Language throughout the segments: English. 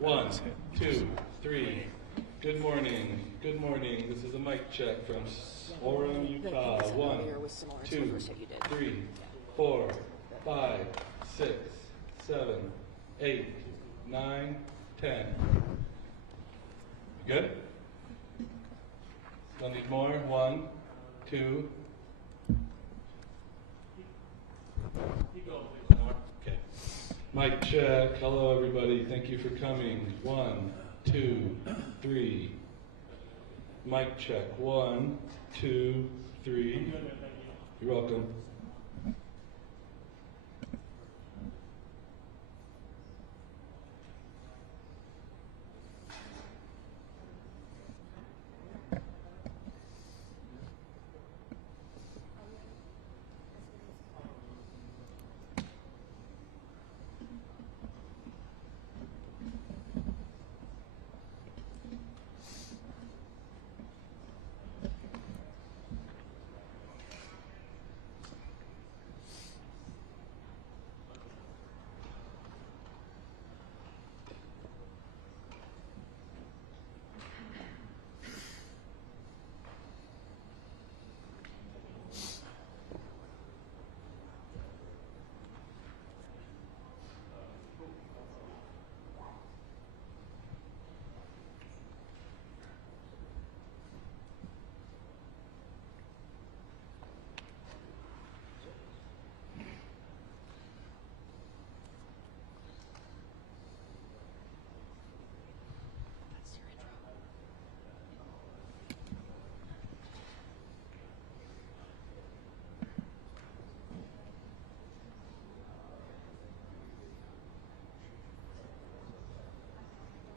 1, 2, 3. Good morning. Good morning. This is a mic check from Orem, Utah. 1, 2, 3, 4, 5, 6, 7, 8, 9, 10. Good? Don't need more. 1, 2. Okay. Mic check. Hello, everybody. Thank you for coming. 1, 2, 3. Mic check. 1, 2, 3. You're welcome.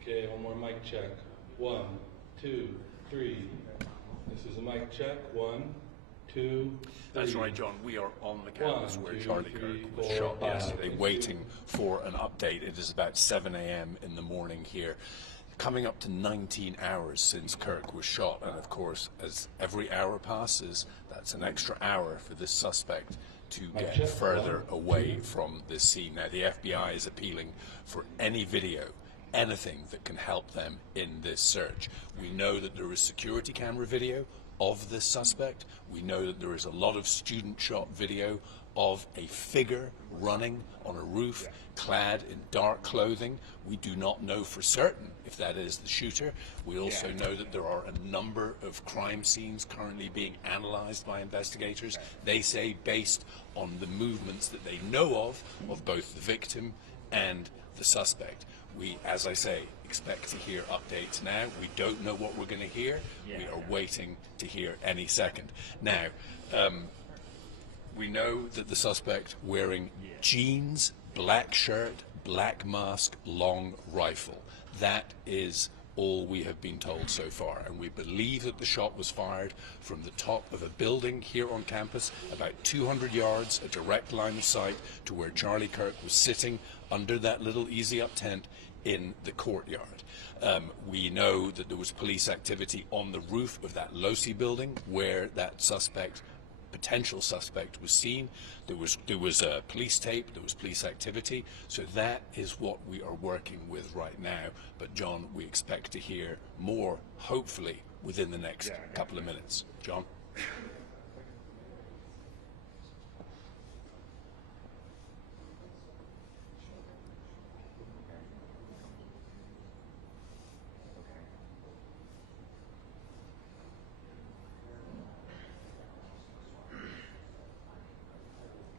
Okay, one more mic check. 1, 2, 3. This is a mic check. 1, 2, 3. That's right, John. We are on the campus where Charlie Kirk was 4, shot 5. yesterday, waiting for an update. It is about 7 a.m. in the morning here. Coming up to 19 hours since Kirk was shot, and of course, as every hour passes, that's an extra hour for this suspect to get further away from this scene. Now, the FBI is appealing for any video, anything that can help them in this search. We know that there is security camera video of this suspect. We know that there is a lot of student shot video of a figure running on a roof clad in dark clothing. We do not know for certain if that is the shooter. We also know that there are a number of crime scenes currently being analyzed by investigators. They say based on the movements that they know of both the victim and the suspect. We, as I say, expect to hear updates now. We don't know what we're going to hear. We are waiting to hear any second. Now, we know that the suspect wearing jeans, black shirt, black mask, long rifle. That is all we have been told so far, and we believe that the shot was fired from the top of a building here on campus, about 200 yards, a direct line of sight to where Charlie Kirk was sitting under that little easy up tent in the courtyard. We know that there was police activity on the roof of that Losi building where that potential suspect was seen. There was police tape, there was police activity, so that is what we are working with right now. But John, we expect to hear more, hopefully, within the next couple of minutes. John?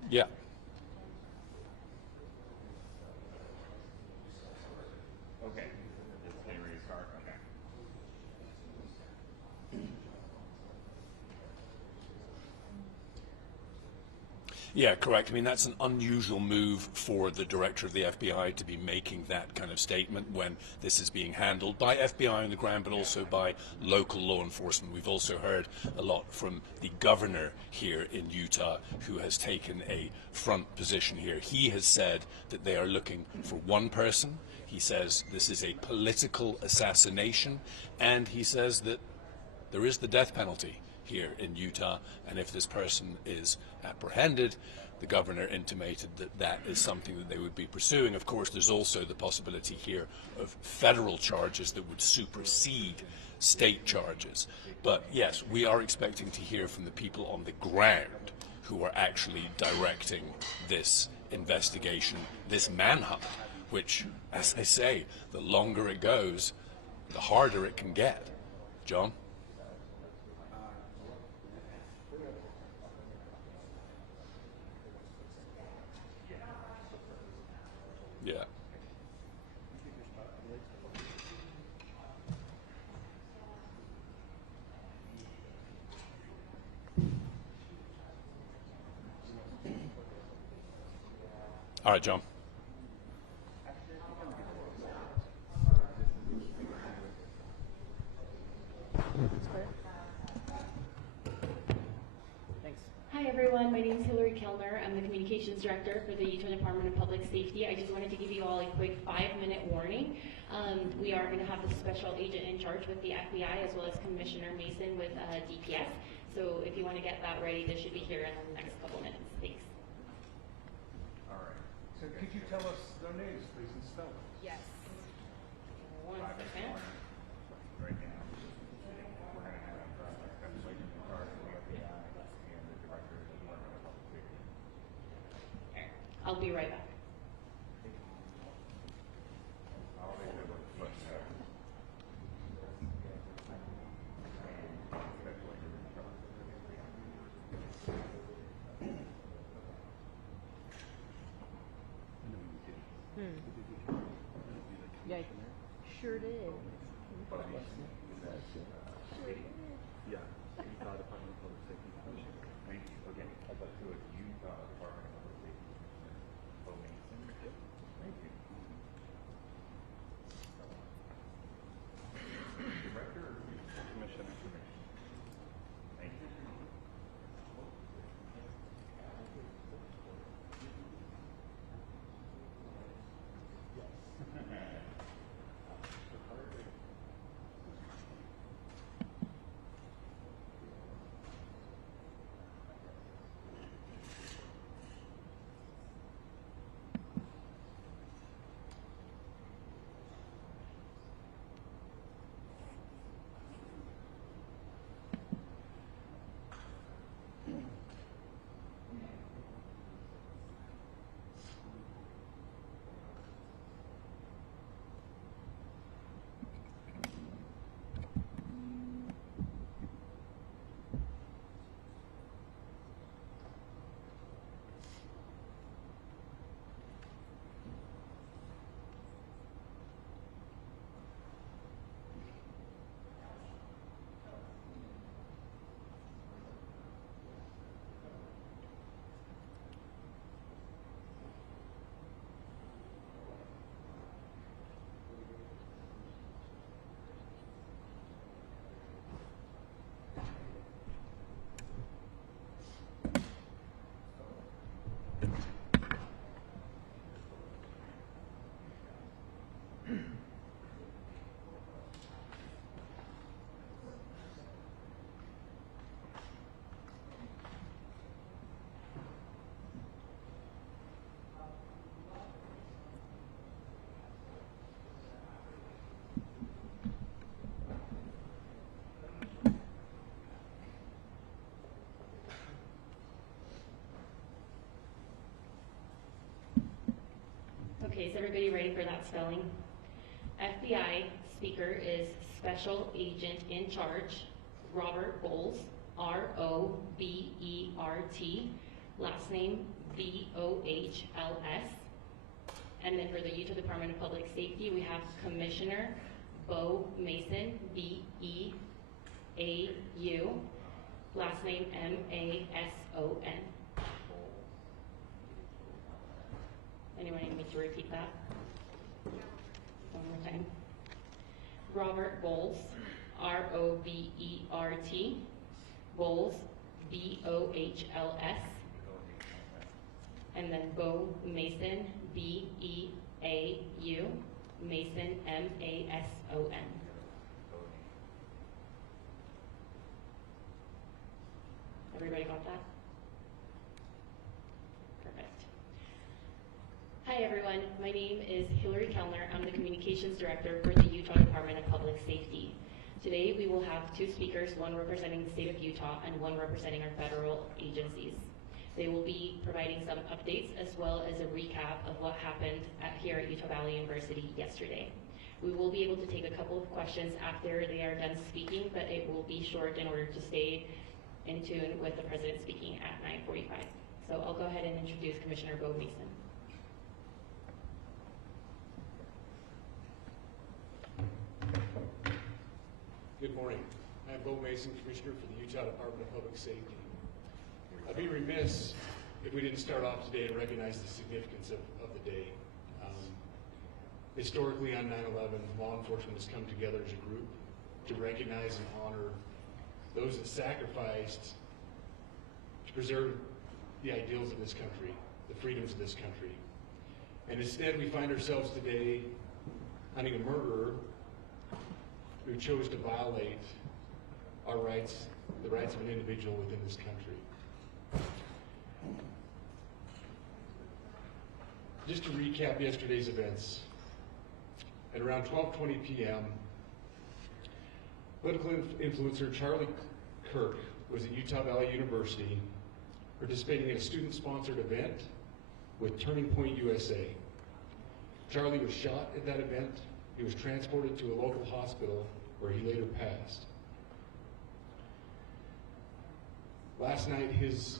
Yeah. Okay. It's Henry's car. Okay. Yeah, correct. I mean, that's an unusual move for the director of the FBI to be making that kind of statement when this is being handled by FBI on the ground, but also by local law enforcement. We've also heard a lot from the governor here in Utah, who has taken a front position here. He has said that they are looking for one person. He says this is a political assassination, and he says that there is the death penalty here in Utah. And if this person is apprehended, the governor intimated that that is something that they would be pursuing. Of course, there's also the possibility here of federal charges that would supersede state charges. But yes, we are expecting to hear from the people on the ground who are actually directing this investigation, this manhunt, which, as I say, the longer it goes, the harder it can get. John? Yeah. All right, John. Hi everyone, my name is Hillary Kellner. I'm the Communications Director for the Utah Department of Public Safety. I just wanted to give you all a quick 5-minute warning. We are going to have the special agent in charge with the FBI as well as Commissioner Mason with DPS. So if you want to get that ready, they should be here in the next couple minutes. Thanks. All right. So could you tell us their names, please, and spell them? Yes. 1 second. Right now, we're going to have assassination charge for the FBI and the director of the Department of Public Safety. I'll be right back. All they did was put Yeah, sure did. Yeah, Utah Department of Public Safety Commission. Thank you. Okay. So it's Utah Department of Public Safety. Oh, Mason. Thank you. Director or Commissioner. Thank you. Okay, is everybody ready for that spelling? FBI speaker is Special Agent in Charge, Robert Bowles, R-O-B-E-R-T, last name B-O-H-L-S. And then for the Utah Department of Public Safety, we have Commissioner Bo Mason, B-E-A-U, last name M-A-S-O-N. Anyone need me to repeat that? One more time. Robert Bowles, R-O-B-E-R-T, Bowles, B-O-H-L-S, and then Bo Mason, B-E-A-U, Mason, M-A-S-O-N. Everybody got that? Perfect. Hi everyone, my name is Hillary Kellner. I'm the Communications Director for the Utah Department of Public Safety. Today we will have two speakers, one representing the state of Utah and one representing our federal agencies. They will be providing some updates as well as a recap of what happened here at Utah Valley University yesterday. We will be able to take a couple of questions after they are done speaking, but it will be short in order to stay in tune with the president speaking at 9:45. So I'll go ahead and introduce Commissioner Bo Mason. Good morning. I'm Bo Mason, Commissioner for the Utah Department of Public Safety. I'd be remiss if we didn't start off today to recognize the significance of the day. Historically on 9/11, law enforcement has come together as a group to recognize and honor those that sacrificed to preserve the ideals of this country, the freedoms of this country. And instead we find ourselves today hunting a murderer who chose to violate our rights, the rights of an individual within this country. Just to recap yesterday's events, at around 12:20 p.m., political influencer Charlie Kirk was at Utah Valley University participating in a student-sponsored event with Turning Point USA. Charlie was shot at that event. He was transported to a local hospital where he later passed. Last night, his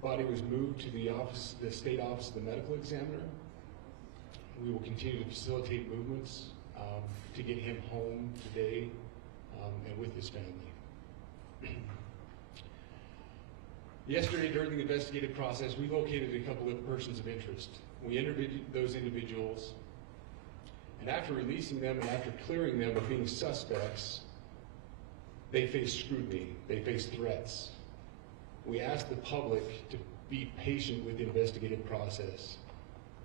body was moved to the state office of the medical examiner. We will continue to facilitate movements to get him home today and with his family. Yesterday, during the investigative process, we located a couple of persons of interest. We interviewed those individuals, and after releasing them and after clearing them of being suspects, they faced scrutiny, they faced threats. We asked the public to be patient with the investigative process.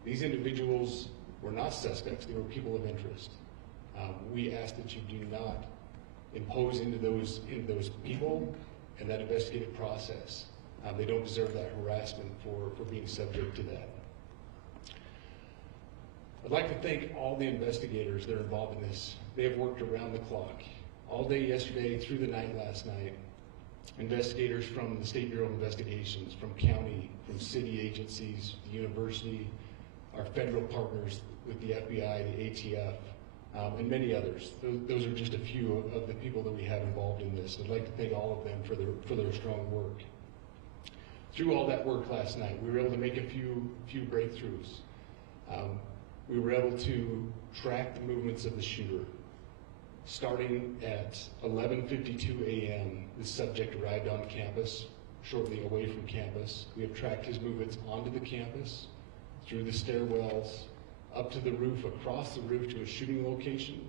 These individuals were not suspects, they were people of interest. We ask that you do not impose into those people and that investigative process. They don't deserve that harassment for being subject to that. I'd like to thank all the investigators that are involved in this. They have worked around the clock, all day yesterday, through the night last night. Investigators from the State Bureau of Investigations, from county, from city agencies, the university, our federal partners with the FBI, the ATF, and many others. Those are just a few of the people that we have involved in this. I'd like to thank all of them for their strong work. Through all that work last night, we were able to make a few breakthroughs. We were able to track the movements of the shooter. Starting at 11:52 a.m., the subject arrived on campus, shortly away from campus. We have tracked his movements onto the campus, through the stairwells, up to the roof, across the roof to a shooting location.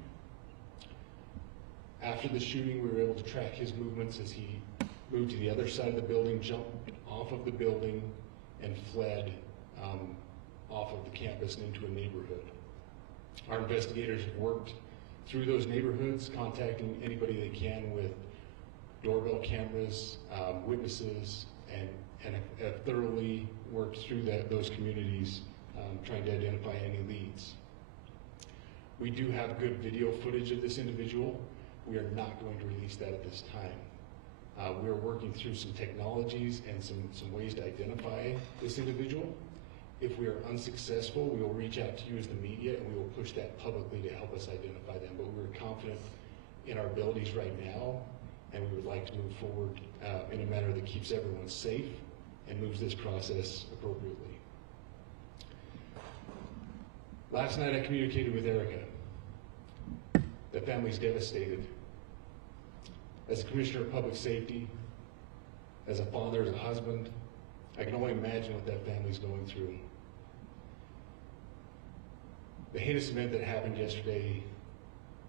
After the shooting, we were able to track his movements as he moved to the other side of the building, jumped off of the building, and fled off of the campus and into a neighborhood. Our investigators have worked through those neighborhoods, contacting anybody they can with doorbell cameras, witnesses, and have thoroughly worked through those communities, trying to identify any leads. We do have good video footage of this individual. We are not going to release that at this time. We're working through some technologies and some ways to identify this individual. If we are unsuccessful, we will reach out to you as the media and we will push that publicly to help us identify them. But we're confident in our abilities right now, and we would like to move forward in a manner that keeps everyone safe and moves this process appropriately. Last night I communicated with Erica. The family's devastated. As a Commissioner of Public Safety, as a father, as a husband, I can only imagine what that family's going through. The heinous event that happened yesterday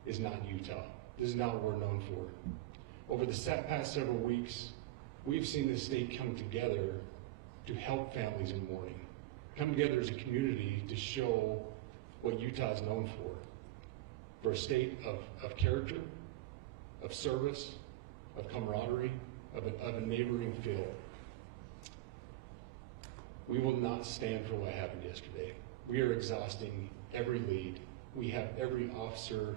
is not Utah. This is not what we're known for. Over the past several weeks, we've seen the state come together to help families in mourning, come together as a community to show what Utah is known for a state of character, of service, of camaraderie, of a neighboring field. We will not stand for what happened yesterday. We are exhausting every lead. We have every officer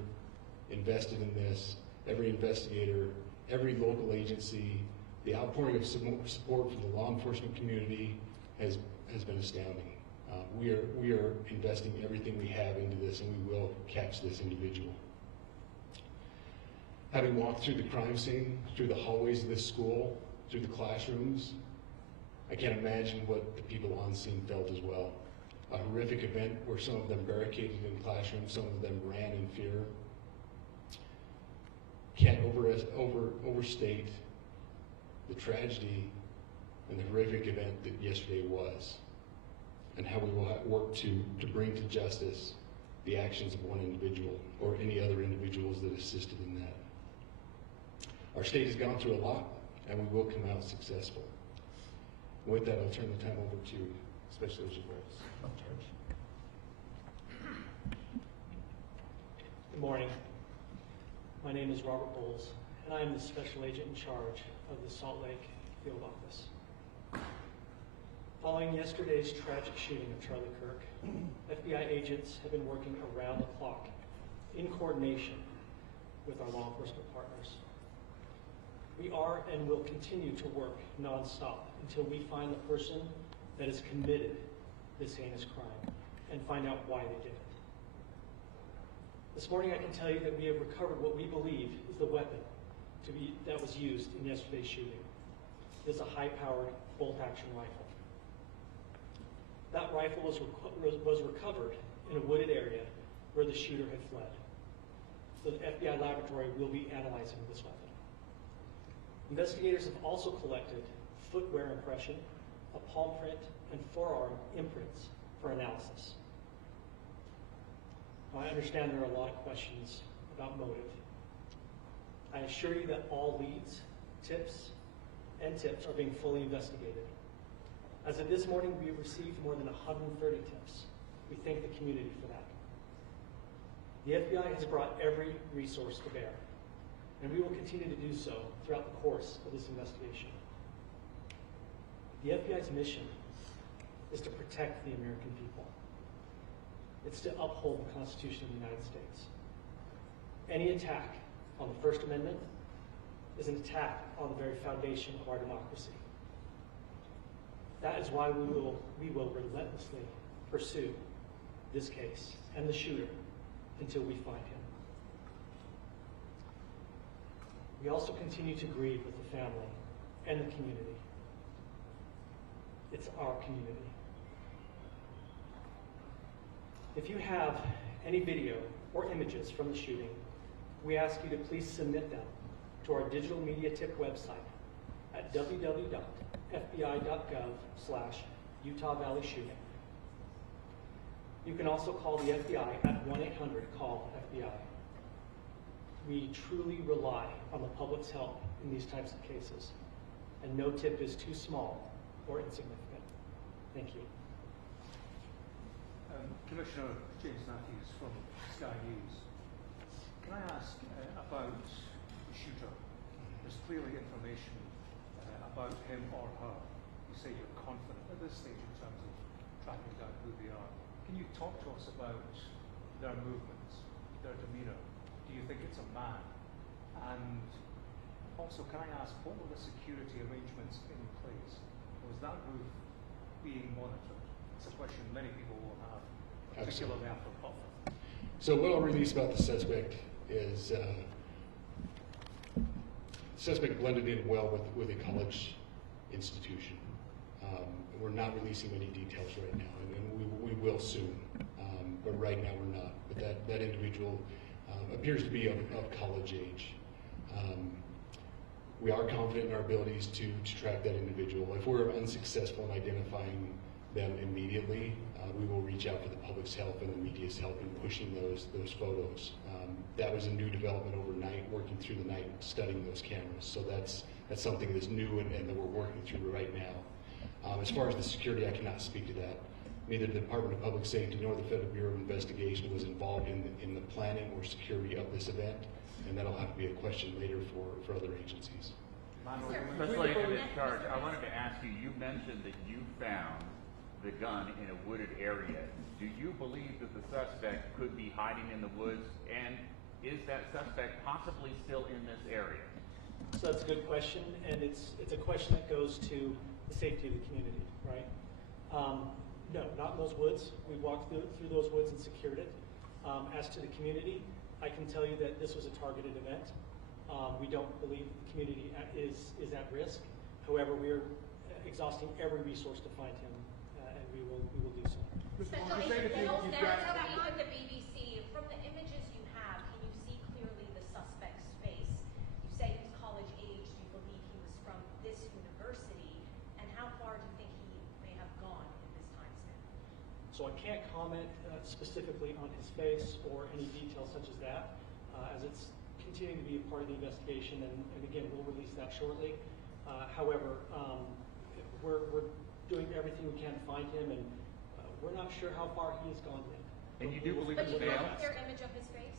invested in this, every investigator, every local agency. The outpouring of support from the law enforcement community has been astounding. We are investing everything we have into this, and we will catch this individual. Having walked through the crime scene, through the hallways of this school, through the classrooms, I can't imagine what the people on scene felt as well. A horrific event where some of them barricaded in classrooms, some of them ran in fear. Can't overstate the tragedy and the horrific event that yesterday was, and how we will work to bring to justice the actions of one individual or any other individuals that assisted in that. Our state has gone through a lot, and we will come out successful. With that, I'll turn the time over to Special Agent Bowles. Good morning. My name is Robert Bowles, and I am the Special Agent in charge of the Salt Lake Field Office. Following yesterday's tragic shooting of Charlie Kirk, FBI agents have been working around the clock in coordination with our law enforcement partners. We are and will continue to work nonstop until we find the person that has committed this heinous crime and find out why they did it. This morning I can tell you that we have recovered what we believe is the weapon that was used in yesterday's shooting. It is a high-powered bolt-action rifle. That rifle was recovered in a wooded area where the shooter had fled. The FBI laboratory will be analyzing this weapon. Investigators have also collected footwear impression, a palm print, and forearm imprints for analysis. Now, I understand there are a lot of questions about motive. I assure you that all leads, tips are being fully investigated. As of this morning, we have received more than 130 tips. We thank the community for that. The FBI has brought every resource to bear, and we will continue to do so throughout the course of this investigation. The FBI's mission is to protect the American people. It's to uphold the Constitution of the United States. Any attack on the First Amendment is an attack on the very foundation of our democracy. That is why we will relentlessly pursue this case and the shooter until we find him. We also continue to grieve with the family and the community. It's our community. If you have any video or images from the shooting, we ask you to please submit them to our digital media tip website at www.fbi.gov/Utah Valley Shooting. You can also call the FBI at 1-800-CALL-FBI. We truly rely on the public's help in these types of cases, and no tip is too small or insignificant. Thank you. Commissioner James Matthews from Sky News. Can I ask about the shooter? There's clearly information about him or her. You say you're confident at this stage in terms of tracking down who they are. Can you talk to us about their movements, their demeanour? Do you think it's a man? And also, can I ask, what were the security arrangements in place? Was that roof being monitored? It's a question many people will have, particularly after Butler. So what I'll release about the suspect is suspect blended in well with a college institution. We're not releasing any details right now, and we will soon, but right now we're not. But that individual appears to be of college age. We are confident in our abilities to track that individual. If we're unsuccessful in identifying them immediately, we will reach out for the public's help and the media's help in pushing those photos. That was a new development overnight, working through the night, studying those cameras. So that's something that's new and that we're working through right now. As far as the security, I cannot speak to that. Neither the Department of Public Safety nor the Federal Bureau of Investigation was involved in the planning or security of this event, and that'll have to be a question later for other agencies. Special Agent in charge, I wanted to ask you, you mentioned that you found the gun in a wooded area. Do you believe that the suspect could be hiding in the woods, and is that suspect possibly still in this area? So that's a good question, and it's a question that goes to the safety of the community, right? No, not in those woods. We walked through those woods and secured it. As to the community, I can tell you that this was a targeted event. We don't believe the community is at risk. However, we are exhausting every resource to find him, and we will do so. Special Agent Mills, with the BBC, from the images you have, can you see clearly the suspect's face? You say he's college age. Do you believe he was from this university? And how far do you think he may have gone in this time span? So I can't comment specifically on his face or any details such as that, as it's continuing to be a part of the investigation, and again, we'll release that shortly. However, we're doing everything we can to find him, and we're not sure how far he has gone yet. And you do believe But it's you bail? have a clear image of his face?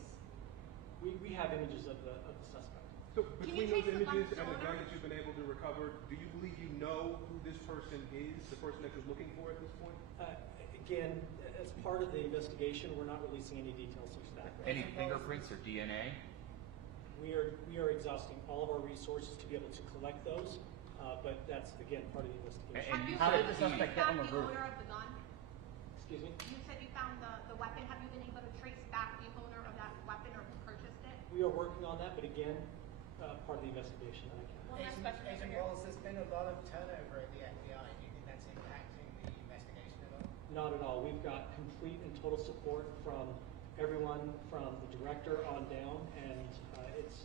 We have images of the suspect. So between those trace the images gun's and the gun owner? that you've been able to recover, do you believe you know who this person is, the person that you're looking for at this point? Again, as part of the investigation, we're not releasing any details such as that. Any fingerprints or DNA? We are exhausting all of our resources to be able to collect those, but that's, again, part of the investigation. And you How said did the suspect get on the roof? The owner of the gun? Excuse me? You said you found the weapon. Have you been able to trace back the owner of that weapon or who purchased it? We are working on that, but again, part of the investigation that I can. One last question. Agent Wallace, there's been a lot of turnover at the FBI. Do you think that's impacting the investigation at all? Not at all. We've got complete and total support from everyone, from the director on down, and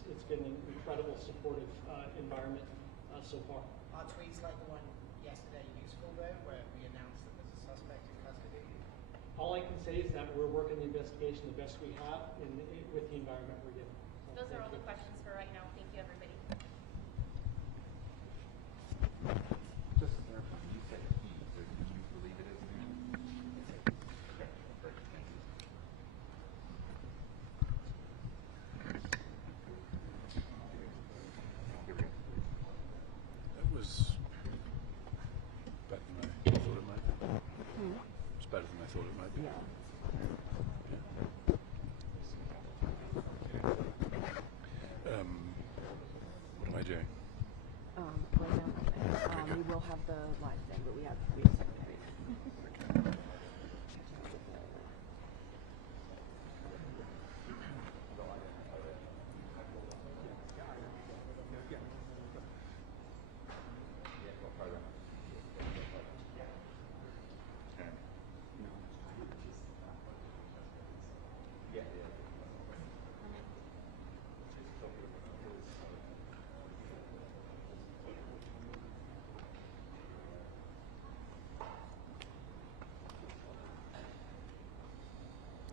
it's been an incredible supportive environment so far. Are tweets like the one yesterday useful though, where we announced that there's a suspect in custody? All I can say is that we're working the investigation the best we have with the environment we're given. So Those are all the questions for right now. Thank you, everybody. Just to clarify, you said he, so do you believe it is him? Okay, great, thank you. Here we go. That was better than I thought it might be. It's better than I thought it might be. What am I doing? Right now, we will have the live thing, but we have a second break.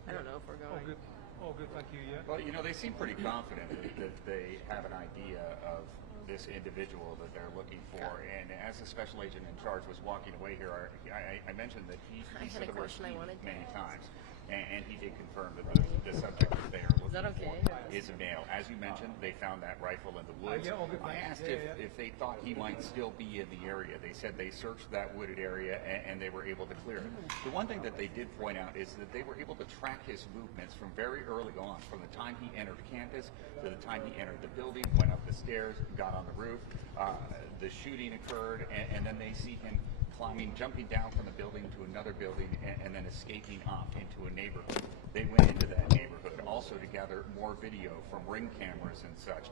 I don't know if we're going. All good, thank you, yeah. Well, you know, they seem pretty confident that they have an idea of this individual that they're looking for. And as the special agent in charge was walking away here, I mentioned that he said the word "he" many times. And he did confirm that the subject that they are looking for is a male. As you mentioned, they found that rifle in the woods. I asked if they thought he might still be in the area. They said they searched that wooded area and they were able to clear it. The one thing that they did point out is that they were able to track his movements from very early on, from the time he entered campus to the time he entered the building, went up the stairs, got on the roof. The shooting occurred, and then they see him jumping down from the building to another building, and then escaping off into a neighborhood. They went into that neighborhood also to gather more video from Ring cameras and such.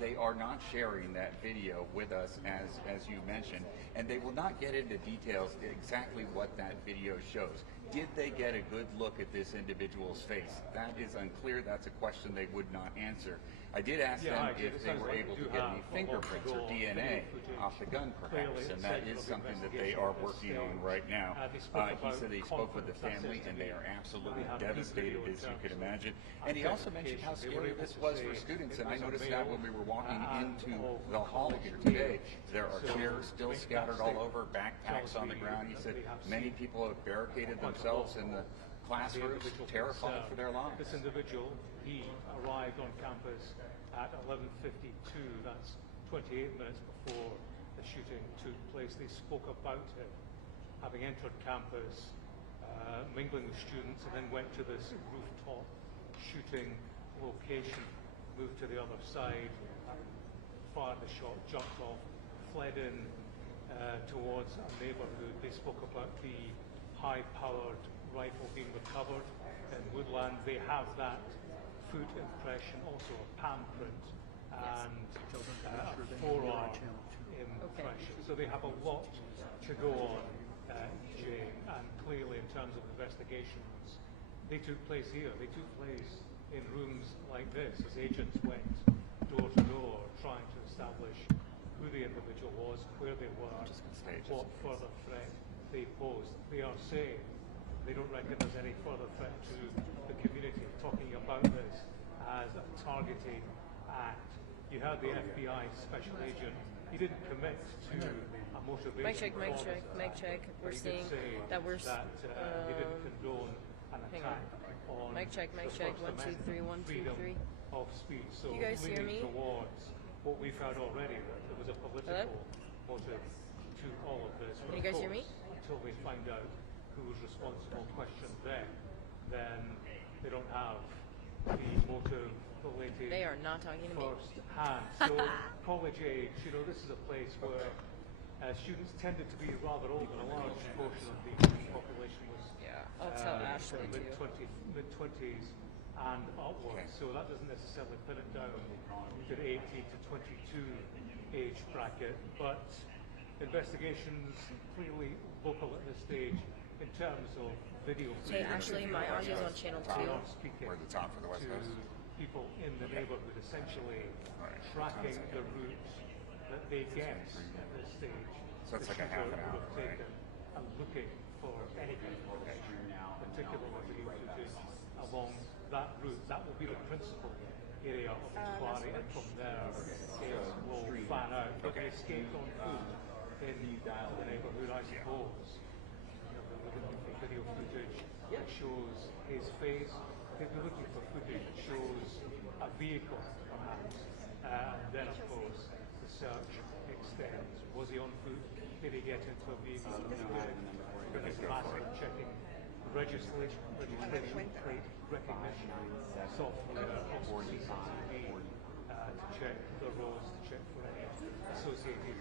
They are not sharing that video with us, as you mentioned, and they will not get into details exactly what that video shows. Did they get a good look at this individual's face? That is unclear. That's a question they would not answer. I did ask them if they were able to get any fingerprints or DNA off the gun, perhaps, and that is something that they are working on right now. He said he spoke with the family, and they are absolutely devastated, as you can imagine. And he also mentioned how scary this was for students, and I noticed that when we were walking into the hall here today. There are chairs still scattered all over, backpacks on the ground. He said many people have barricaded themselves in the classrooms, terrified for their lives. This individual, he arrived on campus at 11:52. That's 28 minutes before the shooting took place, they spoke about him having entered campus, mingling with students, and then went to this rooftop shooting location, moved to the other side, fired the shot, jumped off, fled in towards a neighbourhood. They spoke about the high-powered rifle being recovered in Woodland. They have that foot impression, also a palm print, and a forearm impression. So they have a lot to go on, Jane, and clearly in terms of investigations, they took place here. They took place in rooms like this as agents went door to door trying to establish who the individual was, where they were, what further threat they posed. They are saying they don't reckon there's any further threat to the community, talking about this as a targeting act. You heard the FBI special agent. He didn't commit to a motivation. Mic check. We're seeing that we're he didn't condone an attack on mic check. 1, 2, 3, 1, 2, 3. Of speech. So you guys hear me? Towards what we found already, that there was a political motive to all of this. Can you guys hear me? Until we find out who was responsible, questioned then they don't have the motive related. They are not talking to me. Firsthand. So college age, this is a place where students tended to be rather old, and a large portion of the population was I'll tell Ashley mid-20s and upwards. So that doesn't necessarily put it down to the 18 to 22 age bracket, but investigations clearly local at this stage in terms of video. Hey, actually, my audio's on channel 2. They are speaking to people in the neighborhood, essentially tracking the route that they guess at this stage So it's like a half an hour, right? And looking for any kind of particular video footage along that route. That will be the principal area of inquiry, and from there it will fan out. But they escaped on foot in the neighborhood, I suppose. They're looking for video footage that shows his face. They'd be looking for footage that shows a vehicle, perhaps. And then, of course, the search extends. Was he on foot? Did he get into a vehicle? Because massive checking registration plate recognition software, also CCTV to check the roads, to check for any associated